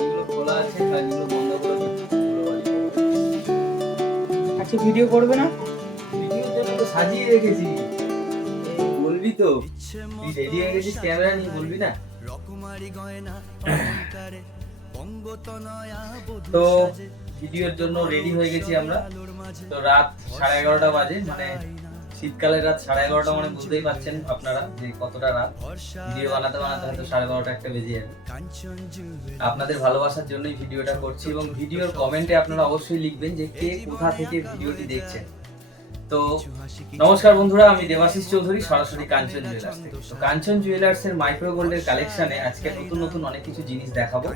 কাজগুলো খোলা আছে, কাজগুলো বন্ধ করে আচ্ছা ভিডিও করবে না? ভিডিওর জন্য তো সাজিয়ে রেখেছি। বলবি তো তুই রেডি হয়ে গেছিস, ক্যামেরা নিয়ে বলবি না? তো ভিডিওর জন্য রেডি হয়ে গেছি আমরা। তো রাত 11:30 বাজে, মানে শীতকালের রাত 11:30, মানে বুঝতেই পারছেন আপনারা যে কতটা রাত। ভিডিও বানাতে বানাতে হয়তো 12:30 একটা বেজে যাবে। আপনাদের ভালোবাসার জন্যই ভিডিওটা করছি, এবং ভিডিওর কমেন্টে আপনারা অবশ্যই লিখবেন যে কে কোথা থেকে ভিডিওটি দেখছেন। তো নমস্কার বন্ধুরা, আমি দেবাশিস চৌধুরী, সরাসরি কাঞ্চন জুয়েলার্স থেকে। তো কাঞ্চন জুয়েলার্স এর মাইক্রো গোল্ডের কালেকশনে আজকে নতুন নতুন অনেক কিছু জিনিস দেখাবো,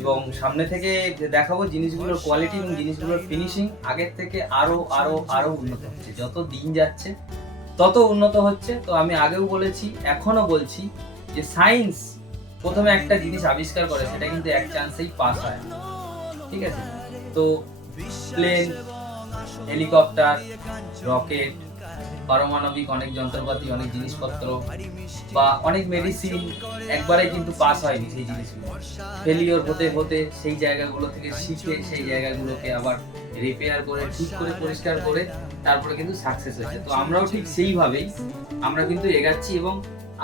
এবং সামনে থেকে দেখাবো জিনিসগুলোর কোয়ালিটি এবং জিনিসগুলোর ফিনিশিং আগের থেকে আরো আরো আরো উন্নত হচ্ছে। যত দিন যাচ্ছে তত উন্নত হচ্ছে। তো আমি আগেও বলেছি, এখনো বলছি যে সায়েন্স প্রথমে একটা জিনিস আবিষ্কার করে, সেটা কিন্তু এক চান্সেই পাস হয়, ঠিক আছে? তো প্লেন, হেলিকপ্টার, রকেট, পারমাণবিক অনেক যন্ত্রপাতি, অনেক জিনিসপত্র বা অনেক মেডিসিন একবারে কিন্তু পাস হয়নি। সেই জিনিসগুলো ফেলিওর হতে হতে সেই জায়গাগুলো থেকে শিখে সেই জায়গাগুলোকে আবার রিপেয়ার করে ঠিক করে পরিষ্কার করে তারপরে কিন্তু সাকসেস হয়েছে। তো আমরাও ঠিক সেইভাবেই আমরা কিন্তু এগাচ্ছি, এবং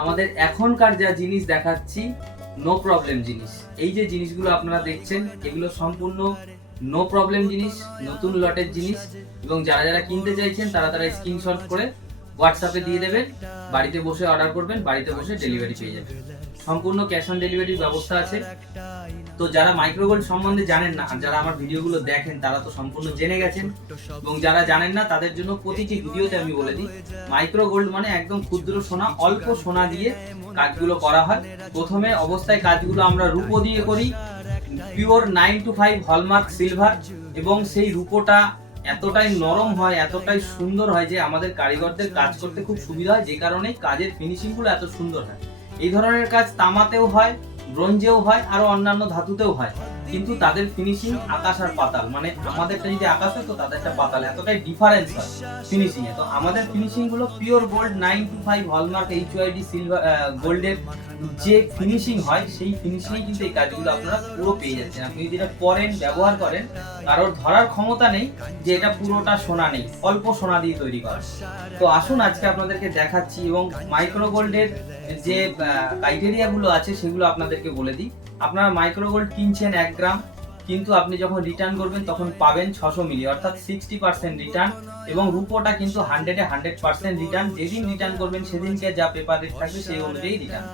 আমাদের এখনকার যা জিনিস দেখাচ্ছি নো প্রবলেম জিনিস। এই যে জিনিসগুলো আপনারা দেখছেন এগুলো সম্পূর্ণ নো প্রবলেম জিনিস, নতুন লটের জিনিস, এবং যারা যারা কিনতে চাইছেন তারা স্ক্রিনশট করে হোয়াটসঅ্যাপে দিয়ে দেবেন, বাড়িতে বসে অর্ডার করবেন, বাড়িতে বসে ডেলিভারি পেয়ে যাবেন। সম্পূর্ণ ক্যাশ অন ডেলিভারির ব্যবস্থা আছে। তো যারা মাইক্রো গোল্ড সম্বন্ধে জানেন না, আর যারা আমার ভিডিওগুলো দেখেন তারা তো সম্পূর্ণ জেনে গেছেন, এবং যারা জানেন না তাদের জন্য প্রতিটি ভিডিওতে আমি বলে দিই, মাইক্রো গোল্ড মানে একদম ক্ষুদ্র সোনা, অল্প সোনা দিয়ে কাজগুলো করা হয়। প্রথমে অবস্থায় কাজগুলো আমরা রূপো দিয়ে করি, পিওর 9 to 5 হলমার্ক সিলভার, এবং সেই রূপোটা এতটাই নরম হয়, এতটাই সুন্দর হয় যে আমাদের কারিগরদের কাজ করতে খুব সুবিধা হয়, যে কারণে কাজের ফিনিশিং গুলো এত সুন্দর হয়। এই ধরনের কাজ তামাতেও হয়, ব্রোঞ্জেও হয়, আরো অন্যান্য ধাতুতেও হয়, কিন্তু তাদের ফিনিশিং আকাশ আর পাতাল। মানে আমাদেরটা যদি আকাশ হয় তো তাদেরটা পাতাল, এতটাই ডিফারেন্স হয় ফিনিশিং এ। তো আমাদের ফিনিশিং গুলো pure gold 9 to 5 hallmark HYD silver গোল্ডের যে ফিনিশিং হয়, সেই ফিনিশিং কিন্তু এই কাজগুলো আপনারা পুরো পেয়ে যাচ্ছেন। আপনি যদি এটা পরেন, ব্যবহার করেন, কারোর ধরার ক্ষমতা নেই যে এটা পুরোটা সোনা নেই, অল্প সোনা দিয়ে তৈরি করা। তো আসুন আজকে আপনাদেরকে দেখাচ্ছি, এবং মাইক্রো গোল্ডের যে ক্রাইটেরিয়া গুলো আছে সেগুলো আপনাদেরকে বলে দিই। আপনারা মাইক্রো গোল্ড কিনছেন 1 গ্রাম, কিন্তু আপনি যখন রিটার্ন করবেন তখন পাবেন 600 মিলি, অর্থাৎ 60% রিটার্ন, এবং রূপোটা কিন্তু 100% রিটার্ন। যেদিন রিটার্ন করবেন সেদিনকে যা পেপার রেট থাকবে সেই অনুযায়ী রিটার্ন।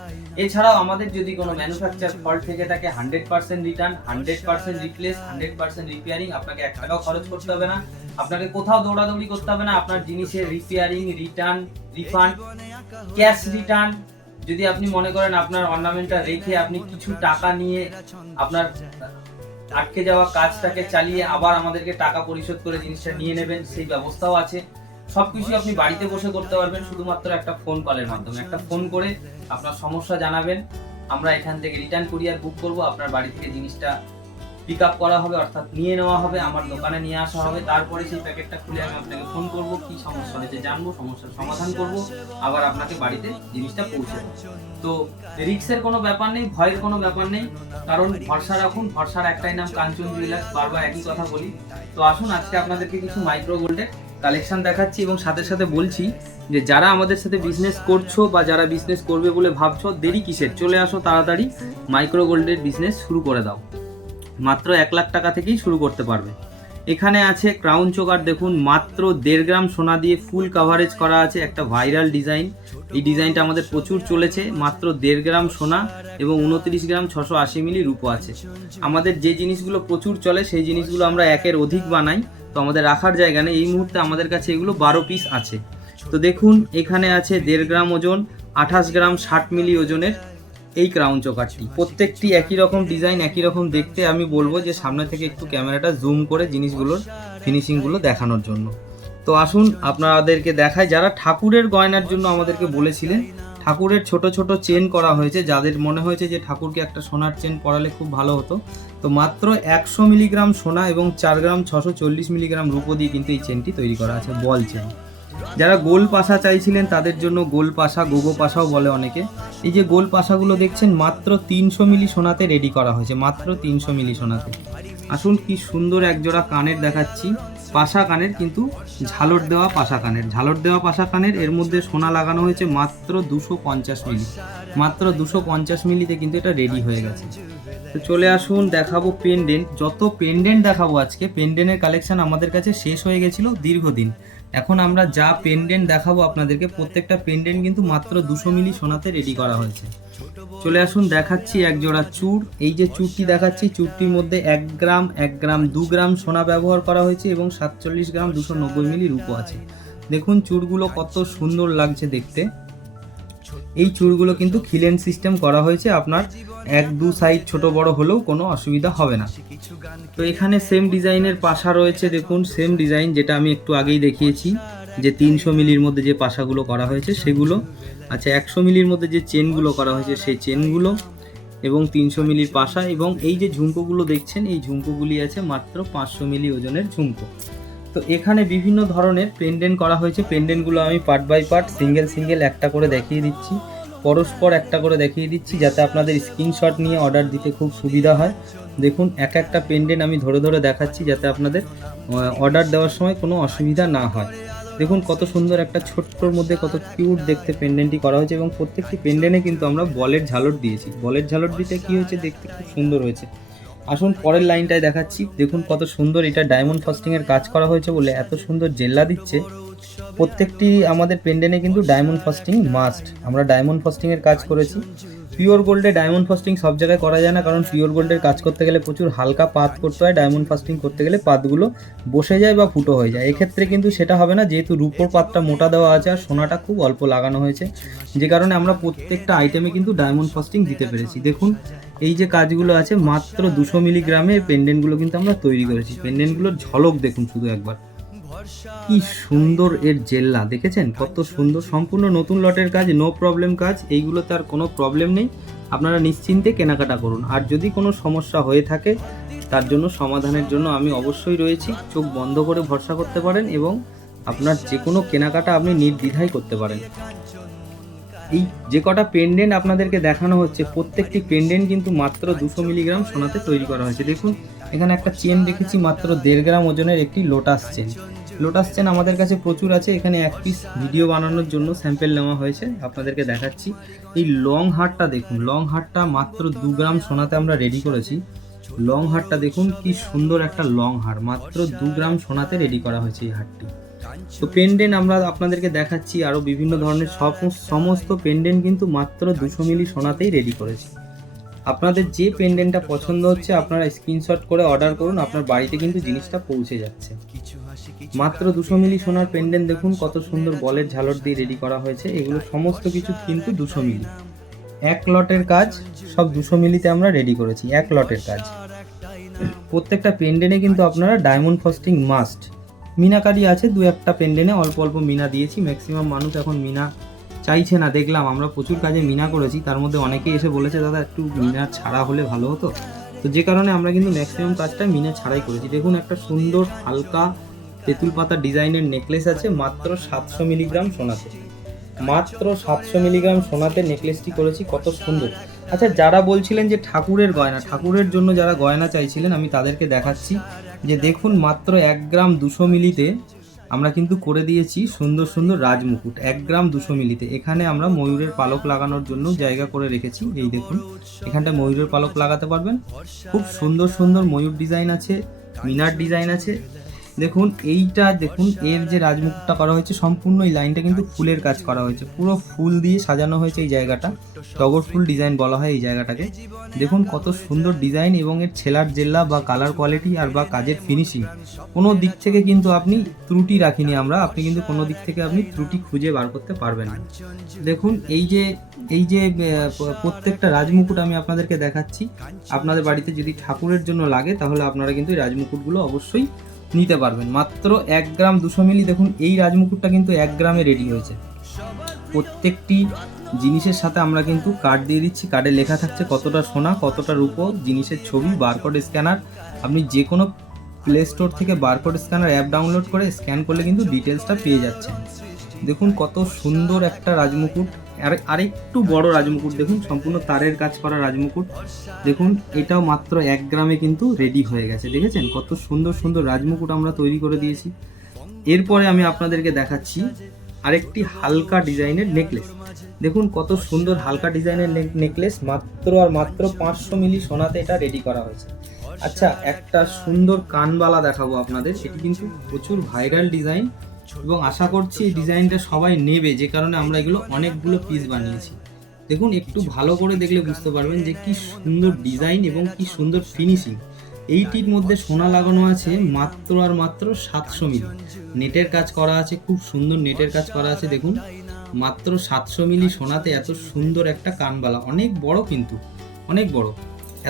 এছাড়াও আমাদের যদি কোনো ম্যানুফ্যাকচার ফল্ট থেকে থাকে 100% রিটার্ন, 100% রিপ্লেস, 100% রিপেয়ারিং। আপনাকে 1 টাকাও খরচ করতে হবে না, আপনাকে কোথাও দৌড়াদৌড়ি করতে হবে না। আপনার জিনিসের repairing, return, refund, cash return. যদি আপনি মনে করেন আপনার অর্নামেন্টটা রেখে আপনি কিছু টাকা নিয়ে আপনার আটকে যাওয়া কাজটাকে চালিয়ে আবার আমাদেরকে টাকা পরিশোধ করে জিনিসটা নিয়ে নেবেন, সেই ব্যবস্থাও আছে। সবকিছু আপনি বাড়িতে বসে করতে পারবেন, শুধুমাত্র একটা ফোন কলের মাধ্যমে। একটা ফোন করে আপনার সমস্যা জানাবেন, আমরা এখান থেকে রিটার্ন কুরিয়ার বুক করব, আপনার বাড়ি থেকে জিনিসটা পিক আপ করা হবে, অর্থাৎ নিয়ে নেওয়া হবে, আমার দোকানে নিয়ে আসা হবে। তারপরে সেই প্যাকেটটা খুলে আমি আপনাকে ফোন করব, কি সমস্যা হয়েছে জানবো, সমস্যার সমাধান করব, আবার আপনাকে বাড়িতে জিনিসটা পৌঁছে দেবো। তো রিস্কের কোনো ব্যাপার নেই, ভয়ের কোনো ব্যাপার নেই, কারণ ভরসা রাখুন। ভরসার একটাই নাম কাঞ্চন জুয়েলার্স, বারবার একই কথা বলি। তো আসুন আজকে আপনাদেরকে কিছু মাইক্রো গোল্ডের কালেকশন দেখাচ্ছি, এবং সাথে সাথে বলছি যে যারা আমাদের সাথে বিজনেস করছো বা যারা বিজনেস করবে বলে ভাবছো, দেরি কিসের, চলে আসো তাড়াতাড়ি, মাইক্রো গোল্ডের বিজনেস শুরু করে দাও। মাত্র 1 লাখ টাকা থেকেই শুরু করতে পারবে। এখানে আছে ক্রাউন চোকার, দেখুন মাত্র 1.5 গ্রাম সোনা দিয়ে ফুল কাভারেজ করা আছে, একটা ভাইরাল ডিজাইন। এই ডিজাইনটা আমাদের প্রচুর চলেছে, মাত্র 1.5 গ্রাম সোনা এবং 29 গ্রাম 680 মিলি রূপো আছে। আমাদের যে জিনিসগুলো প্রচুর চলে সেই জিনিসগুলো আমরা একের অধিক বানাই, তো আমাদের রাখার জায়গা নেই। এই মুহূর্তে আমাদের কাছে এগুলো 12 পিস আছে। তো দেখুন এখানে আছে 1.5 গ্রাম ওজন, 28 গ্রাম 60 মিলি ওজনের এই ক্রাউন চোকারটি। প্রত্যেকটি একই রকম ডিজাইন, একই রকম দেখতে। আমি বলবো যে সামনে থেকে একটু ক্যামেরাটা জুম করে জিনিসগুলোর ফিনিশিংগুলো দেখানোর জন্য। তো আসুন আপনাদেরকে দেখায়। যারা ঠাকুরের গয়নার জন্য আমাদেরকে বলেছিলেন, ঠাকুরের ছোট ছোট চেন করা হয়েছে, যাদের মনে হয়েছে যে ঠাকুরকে একটা সোনার চেন পরালে খুব ভালো হতো, তো মাত্র 100 মিলিগ্রাম সোনা এবং 4 গ্রাম 640 মিলিগ্রাম রূপো দিয়ে কিন্তু এই চেনটি তৈরি করা আছে, বল চেন। যারা গোল পাশা চাইছিলেন তাদের জন্য গোল পাশা, গোগো পাশাও বলে অনেকে। এই যে গোল পাশাগুলো দেখছেন মাত্র 300 মিলি সোনাতে রেডি করা হয়েছে, মাত্র 300 মিলি সোনাতে। আসুন কি সুন্দর একজোড়া কানের দেখাচ্ছি, পাশা কানের, কিন্তু ঝালর দেওয়া পাশা কানের, ঝালর দেওয়া পাশা কানের। এর মধ্যে সোনা লাগানো হয়েছে মাত্র 250 মিলি, মাত্র 250 মিলিতে কিন্তু এটা রেডি হয়ে গেছে। তো চলে আসুন দেখাবো পেন্ডেন্ট। যত পেন্ডেন্ট দেখাবো আজকে, পেন্ডেন্টের কালেকশন আমাদের কাছে শেষ হয়ে গেছিল দীর্ঘদিন। এখন আমরা যা পেন্ডেন্ট দেখাবো আপনাদেরকে, প্রত্যেকটা পেন্ডেন্ট কিন্তু মাত্র 200 মিলি সোনাতে রেডি করা হয়েছে। চলে আসুন দেখাচ্ছি এক জোড়া চূড়। এই যে চূড়টি দেখাচ্ছি, চূড়টির মধ্যে 1 গ্রাম 1 গ্রাম 2 গ্রাম সোনা ব্যবহার করা হয়েছে এবং 47 গ্রাম 290 মিলি রূপো আছে। দেখুন চূড়গুলো কত সুন্দর লাগছে দেখতে। এই চূড়গুলো কিন্তু খিলেন সিস্টেম করা হয়েছে, আপনার 1-2 সাইজ ছোট বড় হলেও কোনো অসুবিধা হবে না। তো এখানে সেম ডিজাইনের পাশা রয়েছে, দেখুন সেম ডিজাইন যেটা আমি একটু আগেই দেখিয়েছি, যে 300 মিলির মধ্যে যে পাশাগুলো করা হয়েছে সেগুলো। আচ্ছা 100 মিলির মধ্যে যে চেনগুলো করা হয়েছে সেই চেনগুলো, এবং 300 মিলির পাশা, এবং এই যে ঝুমকোগুলো দেখছেন এই ঝুমকোগুলি আছে মাত্র 500 মিলি ওজনের ঝুমকো। তো এখানে বিভিন্ন ধরনের পেন্ডেন্ট করা হয়েছে। পেন্ডেন্টগুলো আমি part by part single single একটা করে দেখিয়ে দিচ্ছি, পরস্পর একটা করে দেখিয়ে দিচ্ছি, যাতে আপনাদের স্ক্রিনশট নিয়ে অর্ডার দিতে খুব সুবিধা হয়। দেখুন এক একটা পেন্ডেন্ট আমি ধরে ধরে দেখাচ্ছি, যাতে আপনাদের অর্ডার দেওয়ার সময় কোনো অসুবিধা না হয়। দেখুন কত সুন্দর একটা ছোট্টর মধ্যে কত কিউট দেখতে পেন্ডেন্টটি করা হয়েছে, এবং প্রত্যেকটি পেন্ডেন্টে কিন্তু আমরা বলের ঝালর দিয়েছি। বলের ঝালর দিতে কী হয়েছে, দেখতে খুব সুন্দর হয়েছে। আসুন পরের লাইনটায় দেখাচ্ছি, দেখুন কত সুন্দর এটা ডায়মন্ড ফাস্টিংয়ের কাজ করা হয়েছে বলে এত সুন্দর জেল্লা দিচ্ছে। প্রত্যেকটি আমাদের পেন্ডেন্টে কিন্তু ডায়মন্ড ফাস্টিং মাস্ট, আমরা ডায়মন্ড ফাস্টিংয়ের কাজ করেছি। পিওর গোল্ডে ডায়মন্ড ফাস্টিং সব জায়গায় করা যায় না, কারণ পিওর গোল্ডের কাজ করতে গেলে প্রচুর হালকা পাত করতে হয়, ডায়মন্ড ফাস্টিং করতে গেলে পাতগুলো বসে যায় বা ফুটো হয়ে যায়। এক্ষেত্রে কিন্তু সেটা হবে না, যেহেতু রূপোর পাতটা মোটা দেওয়া আছে আর সোনাটা খুব অল্প লাগানো হয়েছে, যে কারণে আমরা প্রত্যেকটা আইটেমে কিন্তু ডায়মন্ড ফাস্টিং দিতে পেরেছি। দেখুন এই যে কাজগুলো আছে মাত্র 200 মিলিগ্রামে পেন্ডেন্টগুলো কিন্তু আমরা তৈরি করেছি। পেন্ডেন্টগুলোর ঝলক দেখুন শুধু একবার, কি সুন্দর এর জেল্লা, দেখেছেন কত সুন্দর, সম্পূর্ণ নতুন লটের কাজ, নো প্রবলেম কাজ, এইগুলোতে আর কোনো প্রবলেম নেই। আপনারা নিশ্চিন্তে কেনাকাটা করুন। আর যদি কোনো সমস্যা হয়ে থাকে তার জন্য সমাধানের জন্য আমি অবশ্যই রয়েছি। চোখ বন্ধ করে ভরসা করতে পারেন এবং আপনার যে কোনো কেনাকাটা আপনি নির্দ্বিধায় করতে পারেন। এই যে কটা পেন্ডেন্ট আপনাদেরকে দেখানো হচ্ছে, প্রত্যেকটি পেন্ডেন্ট কিন্তু মাত্র 200 মিলিগ্রাম সোনাতে তৈরি করা হয়েছে। দেখুন এখানে একটা চেন রেখেছি মাত্র 1.5 গ্রাম ওজনের, একটি লোটাস চেন। লোটাস চেন আমাদের কাছে প্রচুর আছে, এখানে এক পিস ভিডিও বানানোর জন্য স্যাম্পেল নেওয়া হয়েছে, আপনাদেরকে দেখাচ্ছি। এই লং হারটা দেখুন, লং হারটা মাত্র 2 গ্রাম সোনাতে আমরা রেডি করেছি। লং হারটা দেখুন কি সুন্দর একটা লং হার, মাত্র 2 গ্রাম সোনাতে রেডি করা হয়েছে এই হারটি। তো পেন্ডেন্ট আমরা আপনাদেরকে দেখাচ্ছি আরও বিভিন্ন ধরনের, সমস্ত পেন্ডেন্ট কিন্তু মাত্র 200 মিলি সোনাতেই রেডি করেছি। আপনাদের যে পেন্ডেন্টটা পছন্দ হচ্ছে আপনারা স্ক্রিনশট করে অর্ডার করুন, আপনার বাড়িতে কিন্তু জিনিসটা পৌঁছে যাচ্ছে। মাত্র 200 মিলি সোনার পেন্ডেন্ট দেখুন কত সুন্দর বলের ঝালর দিয়ে রেডি করা হয়েছে। এগুলো সমস্ত কিছু কিন্তু 200 মিলি, এক লটের কাজ, সব 200 মিলিতে আমরা রেডি করেছি, এক লটের কাজ। প্রত্যেকটা পেন্ডেন্টে কিন্তু আপনারা ডায়মন্ড ফাস্টিং মাস্ট। মিনাকারি আছে 2-1টা পেন্ডেন্টে, অল্প অল্প মিনা দিয়েছি। ম্যাক্সিমাম মানুষ এখন মিনা চাইছে না, দেখলাম আমরা প্রচুর কাজে মিনা করেছি, তার মধ্যে অনেকেই এসে বলেছে দাদা একটু মিনা ছাড়া হলে ভালো হতো। তো যে কারণে আমরা কিন্তু ম্যাক্সিমাম কাজটা মিনা ছাড়াই করেছি। দেখুন একটা সুন্দর হালকা তেঁতুল পাতা ডিজাইনের নেকলেস আছে মাত্র 700 মিলিগ্রাম সোনাতে, মাত্র 700 মিলিগ্রাম সোনাতে নেকলেসটি করেছি, কত সুন্দর। আচ্ছা যারা বলছিলেন যে ঠাকুরের গয়না, ঠাকুরের জন্য যারা গয়না চাইছিলেন, আমি তাদেরকে দেখাচ্ছি যে দেখুন মাত্র 1 গ্রাম 200 মিলিতে আমরা কিন্তু করে দিয়েছি সুন্দর সুন্দর রাজমুকুট। 1 গ্রাম 200 মিলিতে এখানে আমরা ময়ূরের পালক লাগানোর জন্য জায়গা করে রেখেছি। এই দেখুন এখানটা ময়ূরের পালক লাগাতে পারবেন, খুব সুন্দর সুন্দর ময়ূর ডিজাইন আছে, মিনার ডিজাইন আছে। দেখুন এইটা দেখুন, এর যে রাজমুকুটটা করা হয়েছে সম্পূর্ণ এই লাইনটা কিন্তু ফুলের কাজ করা হয়েছে, পুরো ফুল দিয়ে সাজানো হয়েছে এই জায়গাটা, টগর ফুল ডিজাইন বলা হয় এই জায়গাটাকে। দেখুন কত সুন্দর ডিজাইন, এবং এর ছেলার জেল্লা বা কালার কোয়ালিটি আর বা কাজের ফিনিশিং, কোনো দিক থেকে কিন্তু আপনি ত্রুটি রাখিনি আমরা, আপনি কিন্তু কোনো দিক থেকে আপনি ত্রুটি খুঁজে বার করতে পারবেন না। দেখুন এই যে প্রত্যেকটা রাজমুকুট আমি আপনাদেরকে দেখাচ্ছি, আপনাদের বাড়িতে যদি ঠাকুরের জন্য লাগে তাহলে আপনারা কিন্তু এই রাজমুকুটগুলো অবশ্যই নিতে পারবেন। মাত্র 1 গ্রাম 200 মিলি। দেখুন এই রাজমুকুটটা কিন্তু 1 গ্রামে রেডি হয়েছে। প্রত্যেকটি জিনিসের সাথে আমরা কিন্তু কার্ড দিয়ে দিচ্ছি, কার্ডে লেখা থাকছে কতটা সোনা কতটা রূপো, জিনিসের ছবি, বারকোড স্ক্যানার। আপনি যে কোনো প্লে স্টোর থেকে বারকোড স্ক্যানার অ্যাপ ডাউনলোড করে স্ক্যান করলে কিন্তু ডিটেলসটা পেয়ে যাচ্ছেন। দেখুন কত সুন্দর একটা রাজমুকুট, আরেকটু বড় রাজমুকুট দেখুন, সম্পূর্ণ তারের কাজ করা রাজমুকুট। দেখুন এটাও মাত্র 1 গ্রামে কিন্তু রেডি হয়ে গেছে। দেখেছেন কত সুন্দর সুন্দর রাজমুকুট আমরা তৈরি করে দিয়েছি। এরপরে আমি আপনাদেরকে দেখাচ্ছি আরেকটি হালকা ডিজাইনের নেকলেস। দেখুন কত সুন্দর হালকা ডিজাইনের নেকলেস, মাত্র আর মাত্র 500 মিলি সোনাতে এটা রেডি করা হয়েছে। আচ্ছা, একটা সুন্দর কানবালা দেখাবো আপনাদের। সেটি কিন্তু প্রচুর ভাইরাল ডিজাইন এবং আশা করছি এই ডিজাইনটা সবাই নেবে, যে কারণে আমরা এগুলো অনেকগুলো পিস বানিয়েছি। দেখুন একটু ভালো করে দেখলে বুঝতে পারবেন যে কি সুন্দর ডিজাইন এবং কি সুন্দর ফিনিশিং। এইটির মধ্যে সোনা লাগানো আছে মাত্র আর মাত্র 700 মিলি। নেটের কাজ করা আছে, খুব সুন্দর নেটের কাজ করা আছে। দেখুন মাত্র 700 মিলি সোনাতে এত সুন্দর একটা কানবালা, অনেক বড় কিন্তু, অনেক বড়।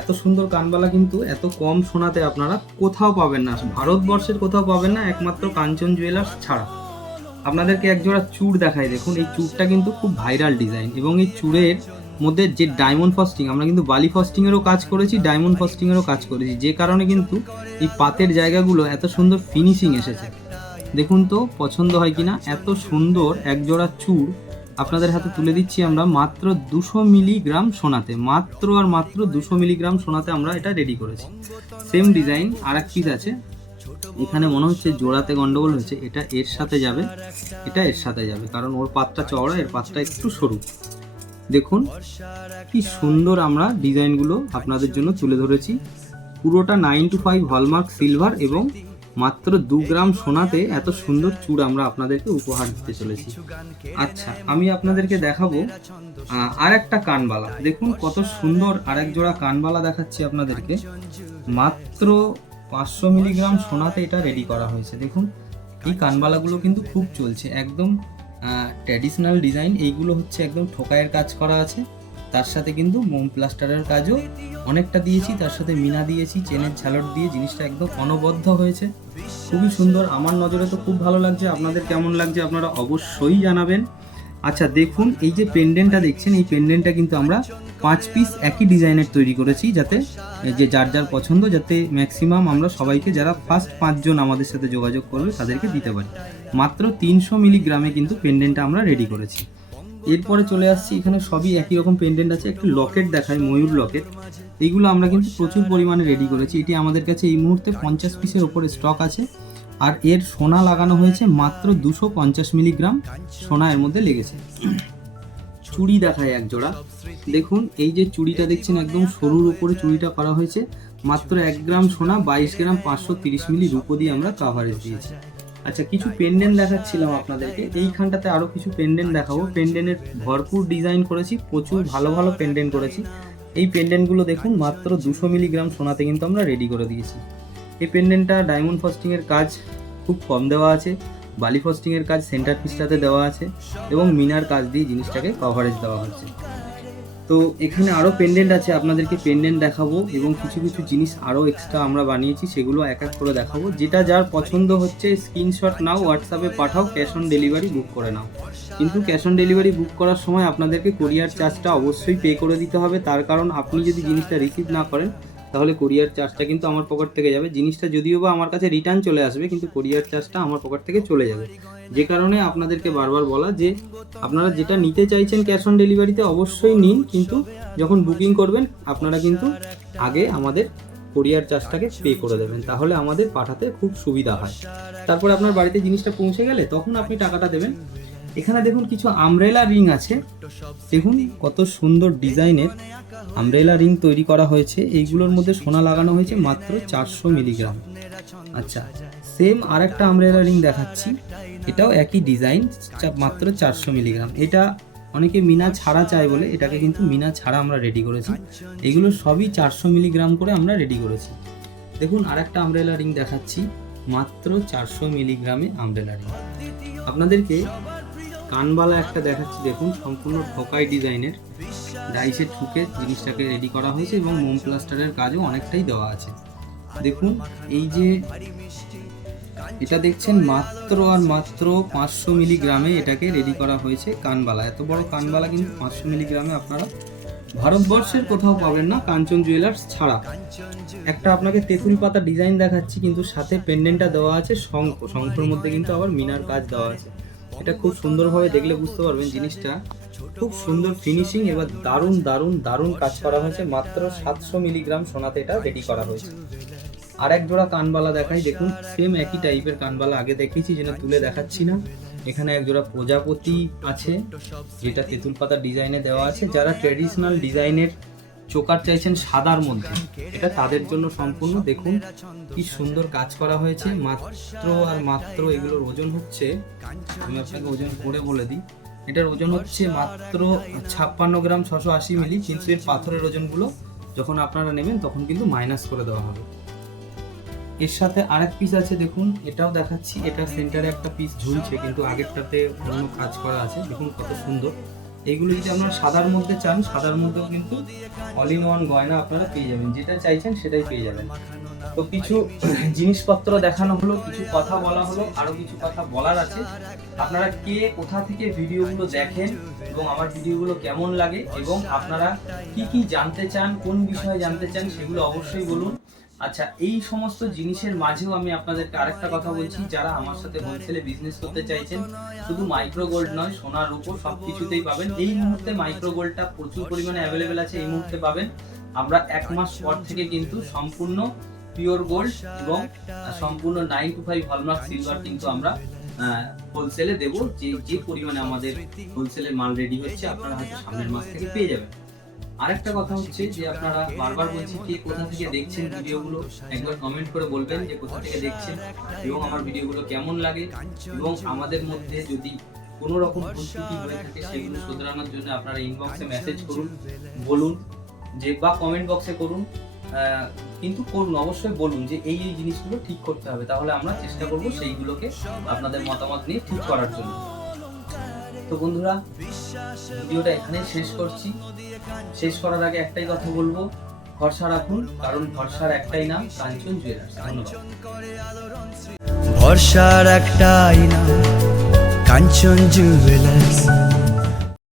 এত সুন্দর কানবালা কিন্তু এত কম সোনাতে আপনারা কোথাও পাবেন না, ভারতবর্ষের কোথাও পাবেন না, একমাত্র কাঞ্চন জুয়েলার্স ছাড়া। আপনাদেরকে একজোড়া চূড় দেখাই। দেখুন এই চূড়টা কিন্তু খুব ভাইরাল ডিজাইন, এবং এই চূড়ের মধ্যে যে ডায়মন্ড ফস্টিং, আমরা কিন্তু বালি ফস্টিংয়েরও কাজ করেছি, ডায়মন্ড ফস্টিংয়েরও কাজ করেছি, যে কারণে কিন্তু এই পাতের জায়গাগুলো এত সুন্দর ফিনিশিং এসেছে। দেখুন তো পছন্দ হয় কিনা। এত সুন্দর একজোড়া চূড় আপনাদের হাতে তুলে দিচ্ছি আমরা মাত্র 200 মিলিগ্রাম সোনাতে, মাত্র আর মাত্র 200 মিলিগ্রাম সোনাতে আমরা এটা রেডি করেছি। সেম ডিজাইন আর এক পিস আছে, এখানে মনে হচ্ছে জোড়াতে গন্ডগোল হয়েছে, এটা এর সাথে যাবে, এটা এর সাথে যাবে, কারণ ওর পাতটা চওড়া, এর পাতটা একটু সরু। দেখুন কি সুন্দর আমরা ডিজাইনগুলো আপনাদের জন্য তুলে ধরেছি। পুরোটা 925 হলমার্ক সিলভার এবং মাত্র 2 গ্রাম সোনাতে এত সুন্দর চূড় আমরা আপনাদেরকে উপহার দিতে চলেছি। আচ্ছা, আমি আপনাদেরকে দেখাবো আর একটা কানবালা। দেখুন কত সুন্দর আরেক জোড়া কানবালা দেখাচ্ছি আপনাদেরকে। মাত্র 500 মিলিগ্রাম সোনাতে এটা রেডি করা হয়েছে। দেখুন এই কানবালাগুলো কিন্তু খুব চলছে, একদম ট্র্যাডিশনাল ডিজাইন। এইগুলো হচ্ছে একদম ঠোকায়ের কাজ করা আছে, তার সাথে কিন্তু মোম প্লাস্টারের কাজও অনেকটা দিয়েছি, তার সাথে মিনা দিয়েছি, চেনের ঝালট দিয়ে জিনিসটা একদম অনবদ্য হয়েছে। খুবই সুন্দর, আমার নজরে তো খুব ভালো লাগছে। আপনাদের কেমন লাগছে আপনারা অবশ্যই জানাবেন। আচ্ছা দেখুন এই যে পেন্ডেন্টটা দেখছেন, এই পেন্ডেন্টটা কিন্তু আমরা 5 পিস একই ডিজাইনের তৈরি করেছি, যাতে যে যার যার পছন্দ, যাতে ম্যাক্সিমাম আমরা সবাইকে, যারা ফার্স্ট 5 জন আমাদের সাথে যোগাযোগ করবে তাদেরকে দিতে পারি। মাত্র 300 মিলিগ্রামে কিন্তু পেন্ডেন্টটা আমরা রেডি করেছি। এরপরে চলে আসছি, এখানে সবই একই রকম পেন্ডেন্ট আছে। একটু লকেট দেখায়, ময়ূর লকেট। এইগুলো আমরা কিন্তু প্রচুর পরিমাণে রেডি করেছি। এটি আমাদের কাছে এই মুহূর্তে 50 পিসের ওপরে স্টক আছে, আর এর সোনা লাগানো হয়েছে মাত্র 250 মিলিগ্রাম সোনা এর মধ্যে লেগেছে। চুড়ি দেখায় এক জোড়া। দেখুন এই যে চুড়িটা দেখছেন, একদম সরুর উপরে চুড়িটা করা হয়েছে। মাত্র 1 গ্রাম সোনা, 22 গ্রাম 530 মিলি রূপো দিয়ে আমরা কাভারেজ দিয়েছি। আচ্ছা, কিছু পেন্ডেন্ট দেখাচ্ছিলাম আপনাদেরকে, এইখানটাতে আরও কিছু পেন্ডেন্ট দেখাবো। পেন্ডেন্টের ভরপুর ডিজাইন করেছি, প্রচুর ভালো ভালো পেন্ডেন্ট করেছি। এই পেন্ডেন্টগুলো দেখুন মাত্র 200 মিলিগ্রাম সোনাতে কিন্তু আমরা রেডি করে দিয়েছি। এই পেন্ডেন্টটা ডায়মন্ড ফস্টিংয়ের কাজ খুব কম দেওয়া আছে, বালি ফস্টিংয়ের কাজ সেন্টার পিসটাতে দেওয়া আছে, এবং মিনার কাজ দিয়ে জিনিসটাকে কভারেজ দেওয়া হচ্ছে। তো এখানে আরও পেন্ডেন্ট আছে, আপনাদেরকে পেন্ডেন্ট দেখাবো, এবং কিছু কিছু জিনিস আরও এক্সট্রা আমরা বানিয়েছি, সেগুলো এক এক করে দেখাবো। যেটা যার পছন্দ হচ্ছে স্ক্রিনশট নাও, হোয়াটসঅ্যাপে পাঠাও, ক্যাশ অন ডেলিভারি বুক করে নাও। কিন্তু ক্যাশ অন ডেলিভারি বুক করার সময় আপনাদেরকে কোরিয়ার চার্জটা অবশ্যই পে করে দিতে হবে, তার কারণ আপনি যদি জিনিসটা রিসিভ না করেন তাহলে কোরিয়ার চার্জটা কিন্তু আমার পকেট থেকে যাবে। জিনিসটা যদিও বা আমার কাছে রিটার্ন চলে আসবে, কিন্তু কোরিয়ার চার্জটা আমার পকেট থেকে চলে যাবে। যে কারণে আপনাদেরকে বারবার বলা যে আপনারা যেটা নিতে চাইছেন ক্যাশ অন ডেলিভারিতে অবশ্যই নিন, কিন্তু যখন বুকিং করবেন আপনারা কিন্তু আগে আমাদের কোরিয়ার চার্জটাকে পে করে দেবেন, তাহলে আমাদের পাঠাতে খুব সুবিধা হয়। তারপরে আপনার বাড়িতে জিনিসটা পৌঁছে গেলে তখন আপনি টাকাটা দেবেন। এখানে দেখুন কিছু আমব্রেলা রিং আছে। দেখুন কত সুন্দর ডিজাইনের আমব্রেলা রিং তৈরি করা হয়েছে। এইগুলোর মধ্যে সোনা লাগানো হয়েছে মাত্র 400 মিলিগ্রাম। আচ্ছা, সেম আর একটা আমব্রেলা রিং দেখাচ্ছি, এটাও একই ডিজাইন, মাত্র 400 মিলিগ্রাম। এটা অনেকে মিনা ছাড়া চায় বলে এটাকে কিন্তু মিনা ছাড়া আমরা রেডি করেছি। এগুলো সবই 400 মিলিগ্রাম করে আমরা রেডি করেছি। দেখুন আর একটা আমব্রেলা রিং দেখাচ্ছি, মাত্র 400 মিলিগ্রামে আমব্রেলা রিং। আপনাদেরকে কানবালা একটা দেখাচ্ছি, দেখুন সম্পূর্ণ ঠোকাই ডিজাইনের, ডাইসে ঠুকে জিনিসটাকে রেডি করা হয়েছে, এবং মোম প্লাস্টারের কাজও অনেকটাই দেওয়া আছে। দেখুন এই যে এটা দেখছেন, মাত্র আর মাত্র 500 মিলিগ্রামে এটাকে রেডি করা হয়েছে কানবালা। এত বড় কানবালা কিন্তু 500 মিলিগ্রামে আপনারা ভারতবর্ষের কোথাও পাবেন না, কাঞ্চন জুয়েলার্স ছাড়া। একটা আপনাকে তেঁতুল পাতা ডিজাইন দেখাচ্ছি, কিন্তু সাথে পেন্ডেন্টটা দেওয়া আছে শঙ্খ, শঙ্খের মধ্যে কিন্তু আবার মিনার কাজ দেওয়া আছে। এটা খুব সুন্দরভাবে দেখলে বুঝতে পারবেন জিনিসটা খুব সুন্দর ফিনিশিং, এবার দারুণ দারুণ দারুণ কাজ করা হয়েছে। মাত্র 700 মিলিগ্রাম সোনাতে এটা রেডি করা হয়েছে। আর এক জোড়া কানবালা দেখাই, দেখুন সেম একই টাইপের কানবালা আগে দেখিয়েছি, যেটা তুলে দেখাচ্ছি না। এখানে এক জোড়া প্রজাপতি আছে, যেটা তেঁতুল পাতা ডিজাইনে দেওয়া আছে। যারা ট্রেডিশনাল ডিজাইনের চোকার চাইছেন সাদার মধ্যে, এটা তাদের জন্য সম্পূর্ণ। দেখুন কি সুন্দর কাজ করা হয়েছে। মাত্র আর মাত্র এগুলোর ওজন হচ্ছে, আমি আপনাকে ওজন করে বলে দিই, এটার ওজন হচ্ছে মাত্র 56 গ্রাম 680 মিলি। কিন্তু এর পাথরের ওজনগুলো যখন আপনারা নেবেন তখন কিন্তু মাইনাস করে দেওয়া হবে। এর সাথে আরেক পিস আছে, দেখুন এটাও দেখাচ্ছি। এটা সেন্টারে একটা পিস ঝুলছে, কিন্তু আগেরটাতে অন্য কাজ করা আছে। দেখুন কত সুন্দর। এইগুলো যদি আপনারা সাদার মধ্যে চান, সাদার মধ্যেও কিন্তু অল ইন ওয়ান গয়না আপনারা পেয়ে যাবেন, যেটা চাইছেন সেটাই পেয়ে যাবেন। তো কিছু জিনিসপত্র দেখানো হলো, কিছু কথা বলা হলো, আরো কিছু কথা বলার আছে। আপনারা কে কোথা থেকে ভিডিওগুলো দেখেন এবং আমার ভিডিওগুলো কেমন লাগে, এবং আপনারা কি কি জানতে চান, কোন বিষয়ে জানতে চান, সেগুলো অবশ্যই বলুন। আচ্ছা, এই সমস্ত জিনিসের মাঝেও আমি আপনাদেরকে আরেকটা কথা বলছি, যারা আমার সাথে হোলসেলে বিজনেস করতে চাইছেন, শুধু মাইক্রো গোল্ড নয়, সোনার উপর সব কিছুতেই পাবেন। এই মুহূর্তে মাইক্রো গোল্ডটা প্রচুর পরিমাণে অ্যাভেলেবেল আছে, এই মুহূর্তে পাবেন। আমরা 1 মাস পর থেকে কিন্তু সম্পূর্ণ পিওর গোল্ড এবং সম্পূর্ণ 9 to 5 হলমার্ক সিলভার কিন্তু আমরা হোলসেলে দেবো। যে পরিমাণে আমাদের হোলসেলের মাল রেডি হচ্ছে, আপনারা হয়তো সামনের মাস থেকে পেয়ে যাবেন। আরেকটা কথা হচ্ছে যে আপনারা বারবার বলছি কে কোথা থেকে দেখছেন ভিডিওগুলো, একবার কমেন্ট করে বলবেন যে কোথা থেকে দেখছেন এবং আমার ভিডিওগুলো কেমন লাগে। এবং আমাদের মধ্যে যদি কোনো রকম ভুল ত্রুটি হয়ে থাকে, সেগুলো শুধরানোর জন্য আপনারা ইনবক্সে মেসেজ করুন, বলুন যে, বা কমেন্ট বক্সে করুন, কিন্তু করুন অবশ্যই বলুন যে এই জিনিসগুলো ঠিক করতে হবে। তাহলে আমরা চেষ্টা করব সেইগুলোকে আপনাদের মতামত নিয়ে ঠিক করার জন্য। তো বন্ধুরা, ভিডিওটা এখানেই শেষ করছি। শেষ করার আগে একটাই কথা বলবো, ভরসা রাখুন, কারণ ভরসার একটাই নাম, কাঞ্চন জুয়েলার্স। ধন্যবাদ। ভরসার একটাই নাম, কাঞ্চন জুয়েলার্স।